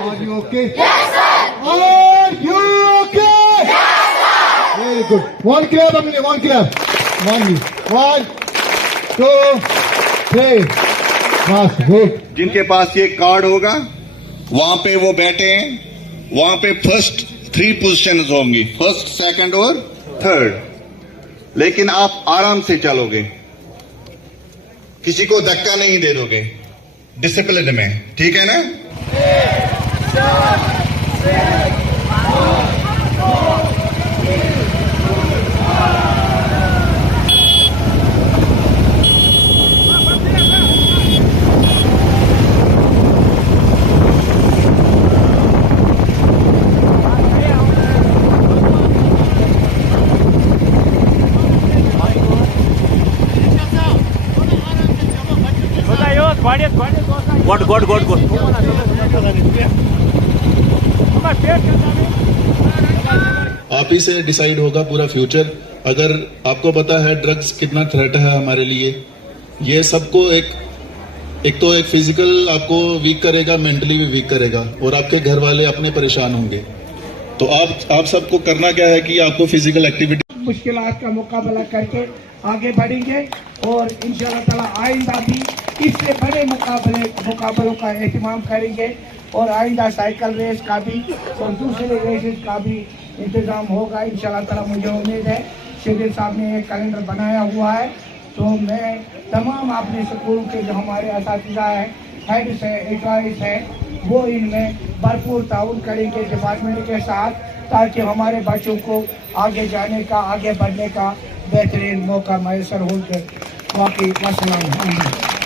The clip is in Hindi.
Are you okay? Yes, sir. Are you okay? Yes, sir. Very good. One clap, Emily. One clap. One, two, three. Bas, good. जिनके पास ये कार्ड होगा वहां पे वो बैठे हैं, वहां पे फर्स्ट 3 पोजीशंस होंगी, फर्स्ट, सेकंड और थर्ड। लेकिन आप आराम से चलोगे, किसी को धक्का नहीं दे दोगे, डिसिप्लिन में, ठीक है ना? गोड आप ही से डिसाइड होगा पूरा फ्यूचर। अगर आपको पता है ड्रग्स कितना थ्रेट है हमारे लिए, ये सबको एक तो फिजिकल आपको वीक करेगा, मेंटली भी वीक करेगा, और आपके घर वाले अपने परेशान होंगे। तो आप सबको करना क्या है कि आपको फिजिकल एक्टिविटी, मुश्किलात का मुकाबला करके आगे बढ़ेंगे और इंशाअल्लाह ताला आइंदा भी इससे बड़े मुकाबलों का एहतमाम करेंगे और आइंदा साइकिल रेस का भी और दूसरे रेसेस का भी इंतजाम होगा इंशाअल्लाह ताला। मुझे उम्मीद है शेखर साहब ने एक कैलेंडर बनाया हुआ है, तो मैं तमाम अपने स्कूलों के जो हमारे असातिज़ा हैं, हेड्स हैं, एम्प्लॉइज हैं, वो इनमें भरपूर ताउन करेंगे डिपार्टमेंट के साथ, ताकि हमारे बच्चों को आगे जाने का, आगे बढ़ने का बेहतरीन मौका मैसर हो। वाकई अस्सलाम वालेकुम।